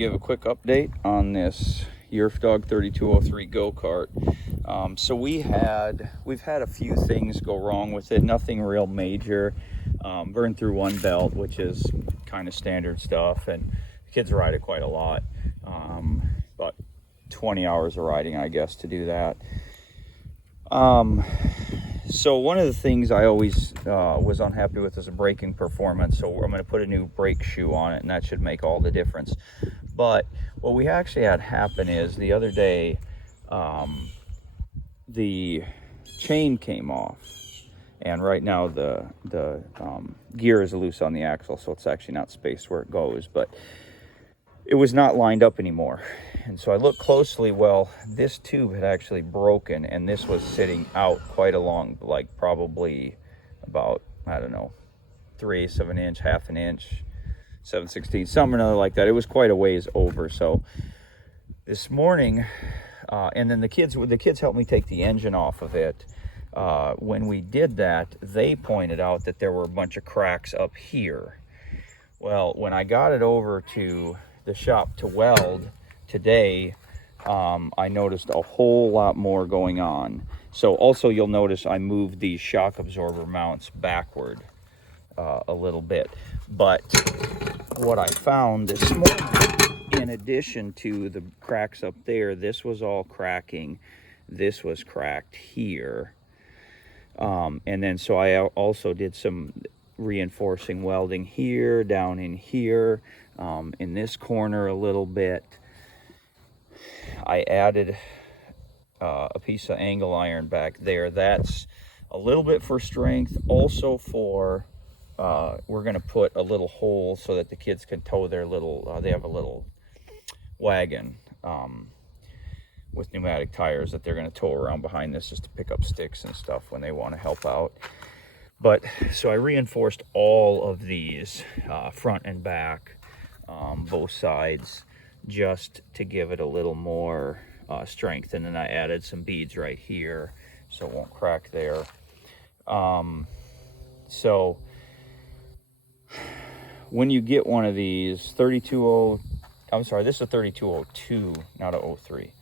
give a quick update on this Yerf Dog 3203 go-kart. So we've had a few things go wrong with it, nothing real major. Burned through one belt, which is kind of standard stuff, and the kids ride it quite a lot. About 20 hours of riding, I guess, to do that. So one of the things I always was unhappy with is the braking performance. So I'm going to put a new brake shoe on it, and that should make all the difference. But what we actually had happen is the other day, the chain came off, and right now the gear is loose on the axle, so it's actually not spaced where it goes, but it was not lined up anymore. And so I looked closely. Well, this tube had actually broken, and this was sitting out quite a long, like probably about, I don't know, 3/8 of an inch, half an inch, 7/16, something or another like that. It was quite a ways over. So this morning, and then the kids helped me take the engine off of it. When we did that, they pointed out that there were a bunch of cracks up here. Well, when I got it over to the shop to weld today, I noticed a whole lot more going on. So also you'll notice I moved these shock absorber mounts backward a little bit. But what I found this morning, in addition to the cracks up there, this was all cracking. This was cracked here. And then so I also did some reinforcing welding here, down in here, in this corner a little bit. I added a piece of angle iron back there. That's a little bit for strength, also for we're going to put a little hole so that the kids can tow their little they have a little wagon with pneumatic tires that they're going to tow around behind this, just to pick up sticks and stuff when they want to help out. But so I reinforced all of these front and back, both sides, just to give it a little more strength. And then I added some beads right here so it won't crack there. So when you get one of these 320, I'm sorry, this is a 3202, not a 03.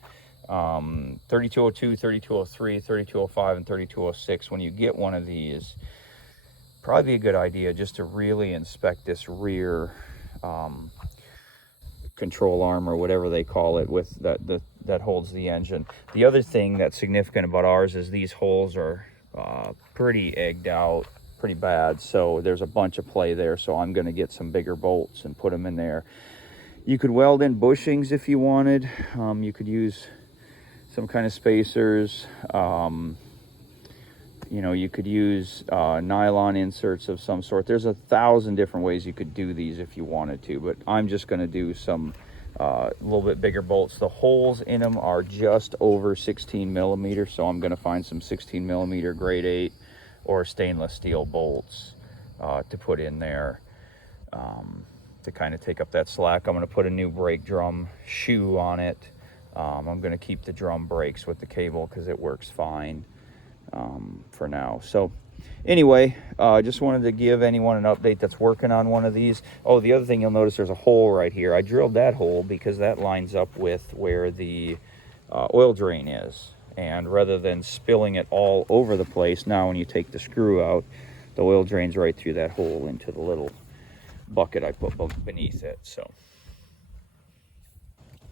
3202, 3203, 3205, and 3206. When you get one of these, probably a good idea just to really inspect this rear control arm, or whatever they call it, with that holds the engine. The other thing that's significant about ours is these holes are pretty egged out, pretty bad. So there's a bunch of play there. So I'm going to get some bigger bolts and put them in there. You could weld in bushings if you wanted. You could use some kind of spacers. You know, you could use nylon inserts of some sort. There's 1,000 different ways you could do these if you wanted to, but I'm just going to do some little bit bigger bolts. The holes in them are just over 16 millimeters, so I'm going to find some 16 millimeter grade 8 or stainless steel bolts to put in there to kind of take up that slack. I'm going to put a new brake drum shoe on it. I'm going to keep the drum brakes with the cable because it works fine for now. So anyway, just wanted to give anyone an update that's working on one of these. Oh, the other thing you'll notice, there's a hole right here. I drilled that hole because that lines up with where the oil drain is. And rather than spilling it all over the place, now when you take the screw out, the oil drains right through that hole into the little bucket I put beneath it. So